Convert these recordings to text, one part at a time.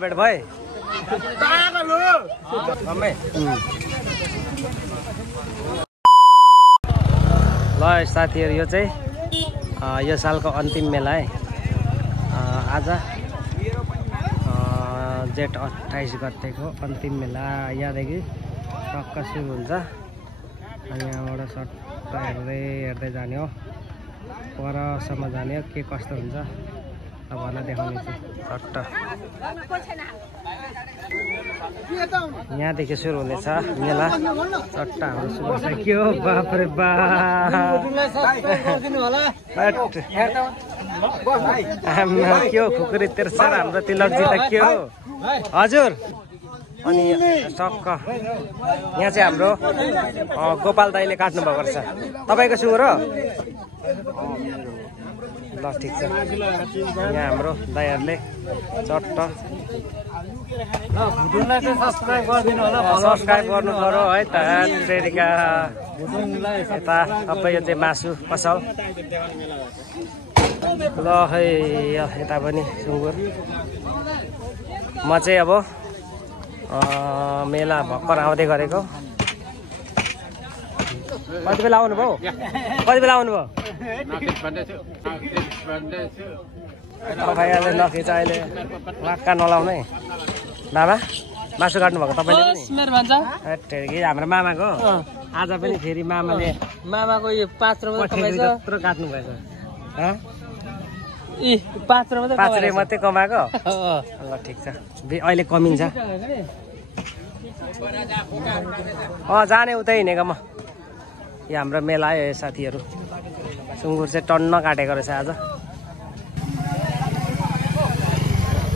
बेट भाइ ल साथीहरु यो चाहिँ यो सालको अन्तिम मेला है। आज जेठ 28 गतेको अन्तिम मेला यहाँदेखि टक्क सुरु हुन्छ। अनि यहाँबाट सट्ट हेर्दै हेर्दै जाने हो, परसम्म जाने हो, के कस्तो हुन्छ तपाईँहरूलाई देखाउने छु। सट्ट यहाँदेखि सुरु हुनेछ मेला। सट्ट हाम्रो सुरु हुन्छ। के हो बाफरे बा के हो खुकुरी तेर्सर हाम्रो तिलकजी त के हो हजुर। अनि टक्क यहाँ चाहिँ हाम्रो गोपाल दाइले काट्नु भएको रहेछ। तपाईँको सुँगुर हो? ल ठिक छ। यहाँ हाम्रो दाइहरूले चट्ट सब्सक्राइब गर्नु पर्यो है त। ट्रेडिका यता सबै यो चाहिँ मासु पसल। ल है यता पनि सुँगुर। म चाहिँ अब मेला भर्खर आउँदै गरेको। कति बेला आउनुभयो? कति बेला आउनुभयो? तपाईँ अहिले नखिच, अहिले वाक्का नलाउनु है। बाबा मासु काट्नु भएको तपाईँले पनि? हाम्रो मामाको आज पनि फेरि मामाले मामाको यो पात्रो त्यत्रो काट्नु भएछ। पात्रो मात्रै कमाएको। ल ठिक छ, अहिले कमिन्छ। जाने उतै हिँडेको म। यो हाम्रो मेला है साथीहरू। सुँगुर चाहिँ टन्न काटेको रहेछ आज।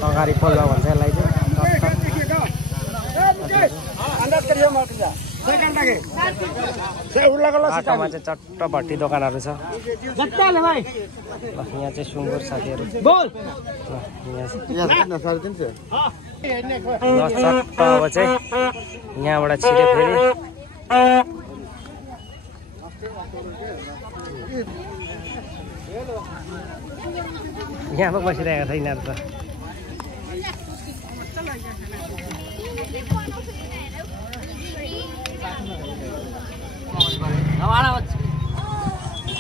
अगाडि पल्लो भन्छ यसलाई चाहिँ। बाटोमा चाहिँ चट्ट भट्टी दोकानहरू छ। यहाँ चाहिँ सुँगुर साथीहरू। चट्ट अब चाहिँ यहाँबाट छिरे फेरि यहाँ पो बसिरहेको छ यिनीहरू त।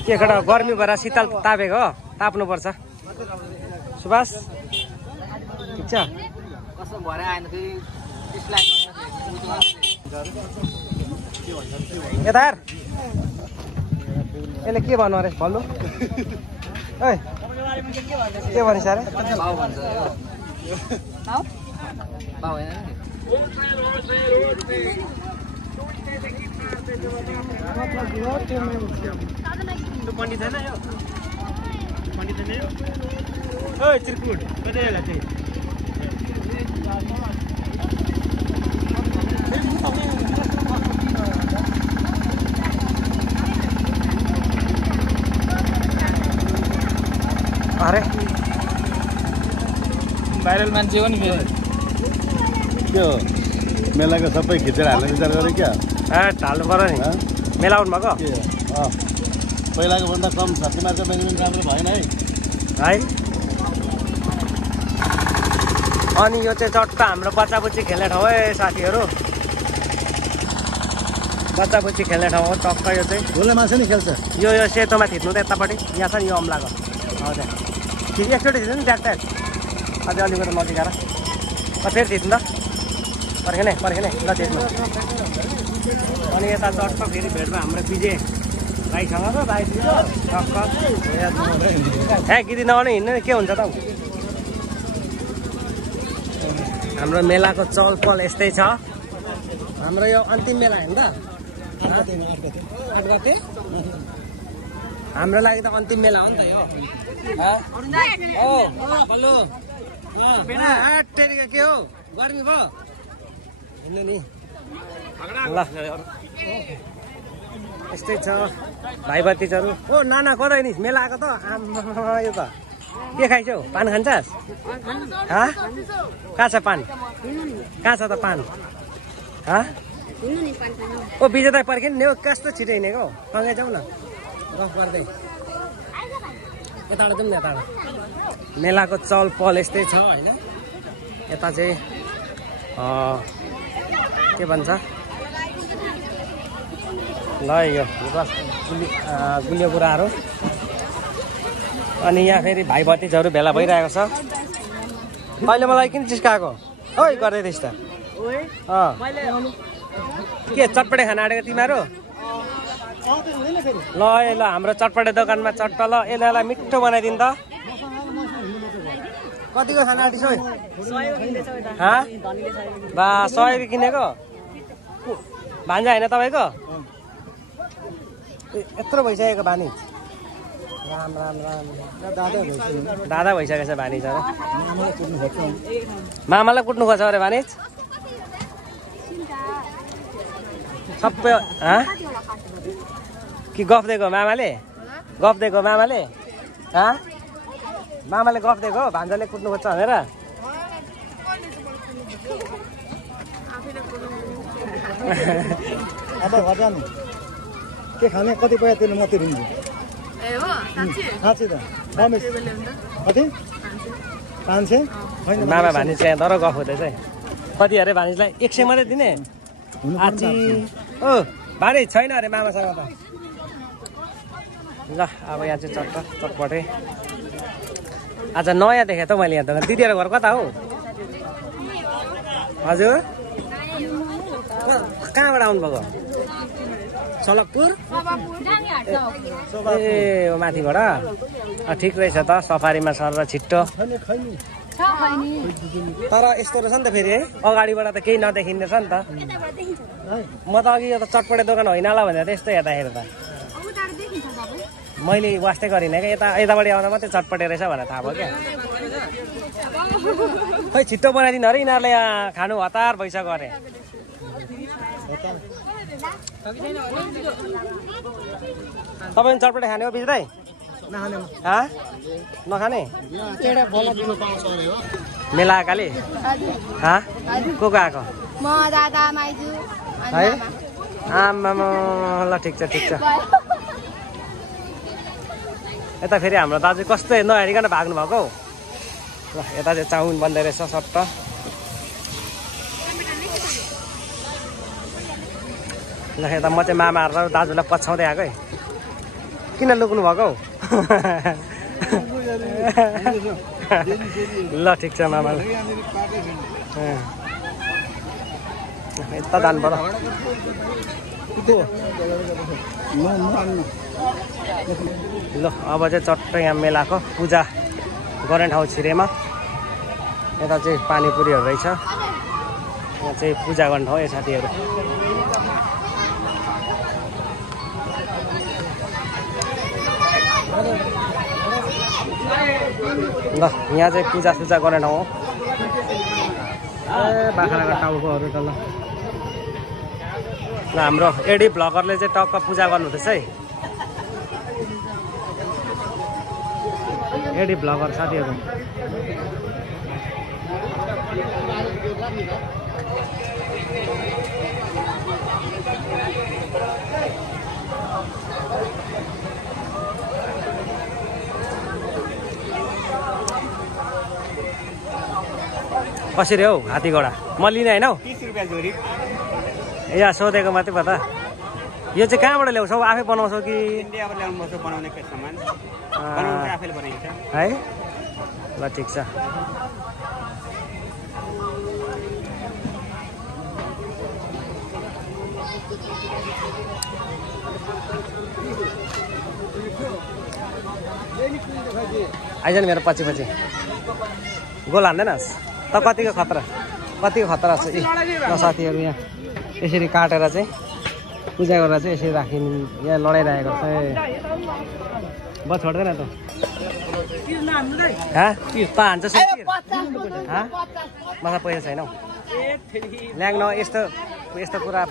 के केटा गर्मी भएर शीतल तापेको हो? ताप्नुपर्छ सुभाष। ठिक छ। यता हेर, यसले के भन्नु अरे भन्नु? ओइ के भनिस् अरे? पण्डित छैन यो? पण्डित छैन यो? ओइ चिरकुट कतै होला चाहिँ? अरे भाइरल मान्छे हो नि फेरि। के हो मेलाको सबै खिचेर हाल्ने विचार गरे क्या? ढाल्नु पर्यो नि। मेला आउनु भएको? पहिलाको भन्दा कम छाती मार्का मेजरमेन्ट राम्रो भएन है। अनि यो चाहिँ चट्ट हाम्रो बच्चा बुच्ची खेल्ने ठाउँ है साथीहरू। बच्चा बुच्ची खेल्ने ठाउँ हो टक्क। यो चाहिँ धुले माछा नि खेल्छ। यो सेतोमा थिच्नु त यतापट्टि। यहाँ छ नि यो अम्लाको। हजुर ठिक एकचोटि थिच्नु नि ट्याक ट्याक। अझै अलिकति नजिकाएर फेरि थिच्नु त। पर्खेने ल थिच्नु। अनि यता चट्ट फेरि भेटमा हाम्रो विजय भाइसँग त भाइ टक्क। गिदी नआउने हिँड्ने के हुन्छ त? हाम्रो मेलाको चहल पहल यस्तै छ। हाम्रो यो अन्तिम मेला होइन त? 8 गते हाम्रो लागि त अन्तिम मेला हो नि त यो। के हो गर्मी भयो हिँड्नु नि। ल यस्तै छ भाइ भतिजहरू। ओ नाना कतै नि मेला आएको त? यो त के खाइछौ? पान खान्छस्? कहाँ छ पान? कहाँ छ त पान? ओ विजय दाइ पर्खिनु नि। कस्तो छिटो हिँडेको? सँगै जाउँ न गफ गर्दै। यताबाट जाउँ न। यताबाट मेलाको चहल पहल यस्तै छ होइन। यता चाहिँ के भन्छ ल यो गुलियो कुराहरू अनि यहाँ फेरि भाइ भतिजहरू भेला भइरहेको छ अहिले मलाई किन चिस्काएको ओइ गर्दै थिइस् त के चटपटे खाना आँटेको तिमीहरू ल ल हाम्रो चटपटे दोकानमा चट्ट ल यसलाई मिठो बनाइदिनु त कतिको खाना आँटिस है बा 100 रुपियाँ किनेको भान्जा होइन तपाईँको यत्रो भइसकेको बानी राम राम राम दादा भइसकेको छ भानिज मामालाई कुट्नु खोज्छ अरे भानिज सबै कि गफ दिएको मामाले मामाले गफ दिएको भान्जाले कुट्नु खोज्छ भनेर अब भन्छ नि के खाने कतिपय तेल मात्रै रुन्छु साँच्चै त रमेश कति 500 मामा भानिज चाहिँ तर गफ हुँदैछ है कति अरे भानिजलाई 100 मात्रै दिने आची ओ भानिज छैन अरे मामासँग त ल अब यहाँ चाहिँ चटपटे आज नयाँ देखेँ त मैले यहाँ त दिदीहरू घर कता हो हजुर कहाँबाट आउनुभएको सलकपुर ए माथिबाट ठिक रहेछ त सफारीमा सर छिट्टो तर यस्तो रहेछ नि त फेरि है अगाडिबाट त केही नदेखिने रहेछ नि त म त अघि यो त चटपटे दोकान होइन होला भनेर त यस्तो हेर्दाखेरि त मैले वास्तै गरिनँ क्या यताबाट आउँदा मात्रै चटपटे रहेछ भनेर थाहा भयो क्या खै छिट्टो बनाइदिनु अरे यिनीहरूले यहाँ खानु हतार भइसक्यो अरे तपाईँ चटपटे खाने हो बिजराई नखाने मेला आएकाले को आएको है आमा ल ठिक छ यता फेरि हाम्रो दाजु कस्तो नहेरिकन भाग्नु भएको हौ ल यता चाहिँ चाउमिन बन्दै रहेछ सट्ट ल यता म चाहिँ मामाहरू र दाजुलाई पछ्याउँदै आएको है किन लुक्नु भएको हौ ल ठिक छ मामा यता जानु पर्यो ल अब चाहिँ चट्ट यहाँ मेलाको पूजा गर्ने ठाउँ छिरेमा यता चाहिँ पानीपुरीहरू रहेछ यहाँ चाहिँ पूजा गर्ने ठाउँ है साथीहरू ल यहाँ चाहिँ पूजा गर्ने ठाउँ हो ए बाख्राको टाउकोहरू त ल हाम्रो एडी भ्लगरले चाहिँ टक्क पूजा गर्नुहुँदैछ है एडी भ्लगर साथीहरू कसरी हौ हात्ती घोडा म लिने होइन हौ 30 रुपियाँ जोडी यहाँ सोधेको मात्रै पता यो चाहिँ कहाँबाट ल्याउँछौ आफै बनाउँछौ कि इन्डियाबाट ल्याउनु पर्छ बनाउने सामान बनाउनु आफैले बनाइन्छ है ल ठिक छ आइज नि मेरो पछि गोल हान्दैनस् त कतिको खतरा छ ल साथीहरू यहाँ यसरी काटेर चाहिँ पूजा गरेर चाहिँ यसरी राखिन् यहाँ लडाइरहेको छ बस छोड्दैन त त हान्छ मलाई पैसा छैन हौ ल्याङ्न यस्तो कुरा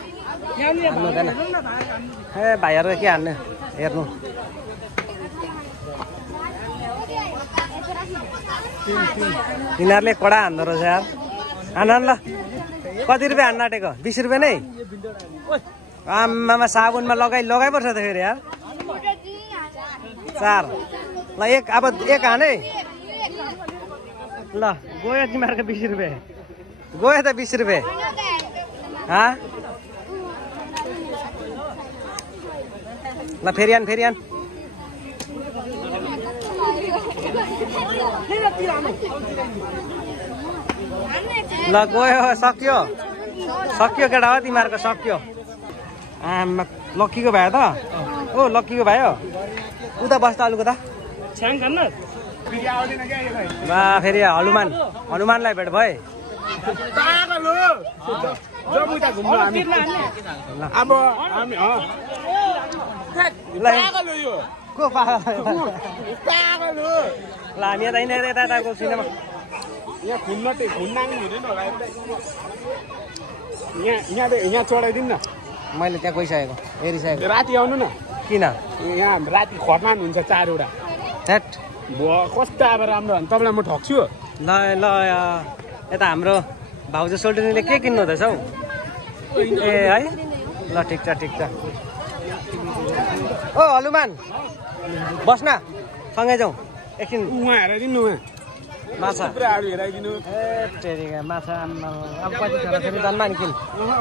हान्नु हुँदैन ए भाइहरू के हान्ने हेर्नु यिनीहरूले कडा हान्दो रहेछ यार हान ल कति रुपियाँ हान्न आँटेको 20 रुपियाँ नै आमामा साबुनमा लगाइपर्छ त फेरि यार 4 ल अब एक हाने ल गयो तिमीहरूको 20 रुपियाँ गयो त 20 रुपियाँ ल फेरि आन ल गयो सक्यो केटा हो तिमीहरूको सक्यो आमा लक्कीको भयो त ओ लक्कीको भयो उता बस्दा अरूको त फेरि हनुमानलाई भेट भए ल हामी यता सिनेमा यहाँ चढाइदिनु न मैले त्यहाँ गइसकेको हेरिसकेको राति आउनु न किन यहाँ राति खटमान हुन्छ 4 वटा थ्याट कस्तो अब राम्रो भने तपाईँलाई म ठग्छु ल यता हाम्रो भाउजू सोल्टिनीले के किन्नु हुँदैछ हौ ए है ल ठिक छ ओ हनुमान बस्न सँगै जाउँ एकछिन उहाँ हेराइदिनु माछा हेराइदिनु ए टेरिका माछा अब कति छोराछोरी जन्मा नि किन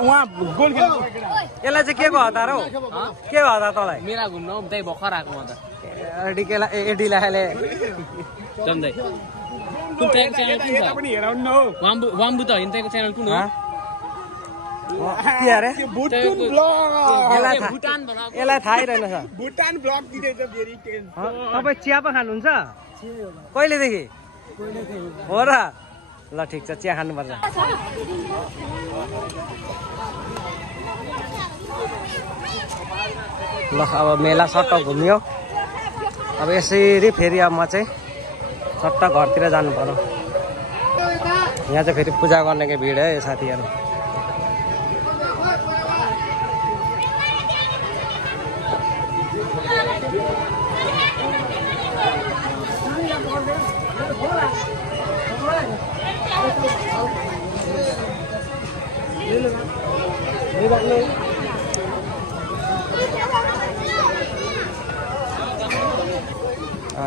उहाँ गोल यसलाई चाहिँ के को हतार हौ के हो हतार तँलाई मेरा घुम्न त्यही भर्खर आएको म त एडीलाई जम्दै कुन चाहिँ च्यानल कुन छ पनि हेराउनु न हो वाम्बु त होइन त्यहीको च्यानल कुन हो के अरे भुटान भन यसलाई थाहै रहेनछ भुटान ब्लग दिँदैछ फेरि तपाईँ चिया पो खानुहुन्छ कहिलेदेखि हो र ल ठिक छ चिया खानुपर्छ ल अब मेला सट्ट घुम्यो अब यसरी फेरि अब म चाहिँ सट्ट घरतिर जानु पर्यो यहाँ चाहिँ फेरि पूजा गर्नेको भिड है साथीहरू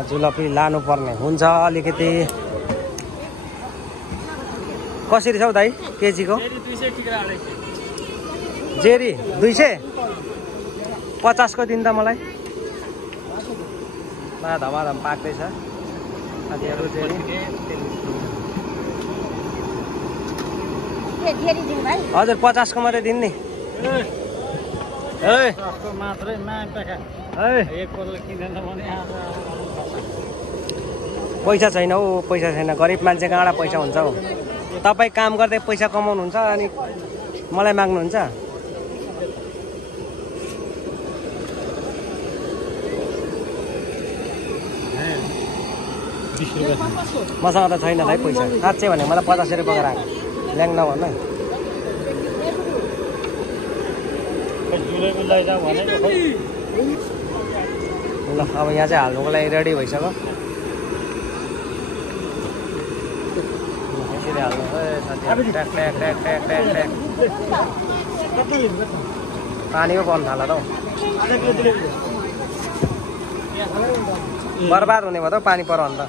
जुलपी लानुपर्ने हुन्छ अलिकति कसरी छ हौ दाइ केजीको जेरी 250 को दिन त मलाई धमाधम पाक्दैछ साथीहरू जेरी हजुर 50 को मात्रै दिन नि पैसा छैन हौ पैसा छैन गरिब मान्छे कहाँबाट पैसा हुन्छ हौ तपाईँ काम गर्दै पैसा कमाउनुहुन्छ अनि मलाई माग्नुहुन्छ मसँग त छैन है पैसा साँच्चै भने मलाई 50 रुपियाँ गरेर आएको ल्याङ नभन्नु ल अब यहाँ चाहिँ हाल्नुको लागि रेडी भइसक्यो यसरी हाल्नु पानी पो पर्नु थाल्यो त बर्बाद हुने भयो त पानी पर्यो भने त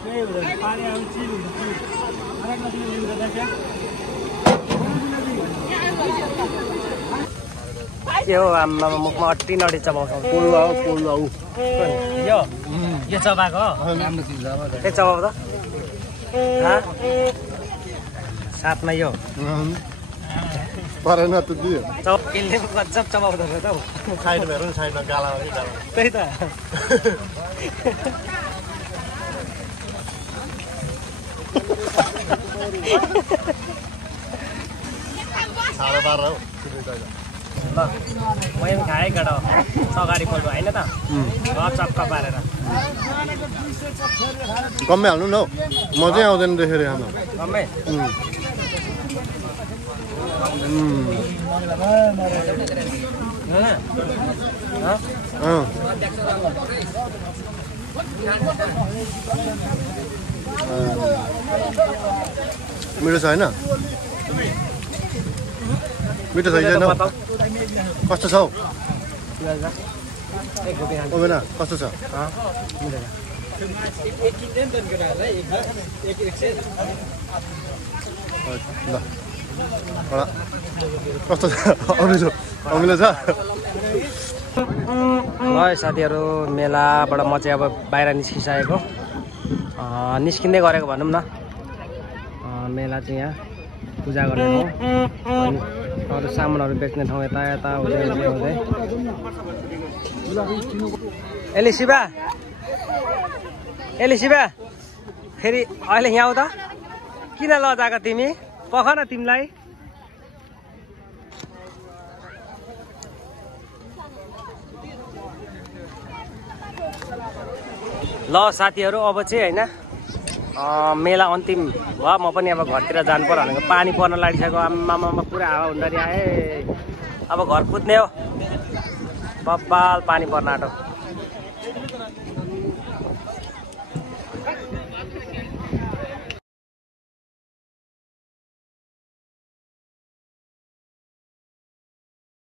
के हो आमा मुखमा अट्टी नडी चबाउँछ यो चबाएको हो के चबाउ त साथमा यो परेन त दियो चौकिलले गजब चबाउँदो रहेछ हौ साइडमा हेर्नु साइडमा गाला त्यही त साह्रो पारेर हौ ल मैले पनि खाएँ केटा सगारी पोल्नु होइन त चक्क पारेर कम्मै हाल्नु न हौ मजै आउँदैन त्यसरी खानु कम्मै मिठो छ होइन मिठो छ छैन कस्तो छ हौ ओबेना कस्तो छ ल कस्तो छ अमिलो छ ल साथीहरू मेलाबाट म चाहिँ अब बाहिर निस्किसकेको निस्किँदै गरेको भनौँ न मेला चाहिँ यहाँ पूजा गर्ने ठाउँ अनि अरू सामानहरू बेच्ने ठाउँ यता यता हुँदै हुँदै एली शिवा फेरि अहिले यहाँ आऊ त किन लजाएको तिमी पख न तिमीलाई ल साथीहरू अब चाहिँ होइन मेला अन्तिम भयो म पनि अब घरतिर जानु पर्यो भनेको पानी पर्न लागिसक्यो आमामा पुरा हावा हुँदाखेरि आए अब घर कुद्ने हो बब्बाल पानी पर्न आँटो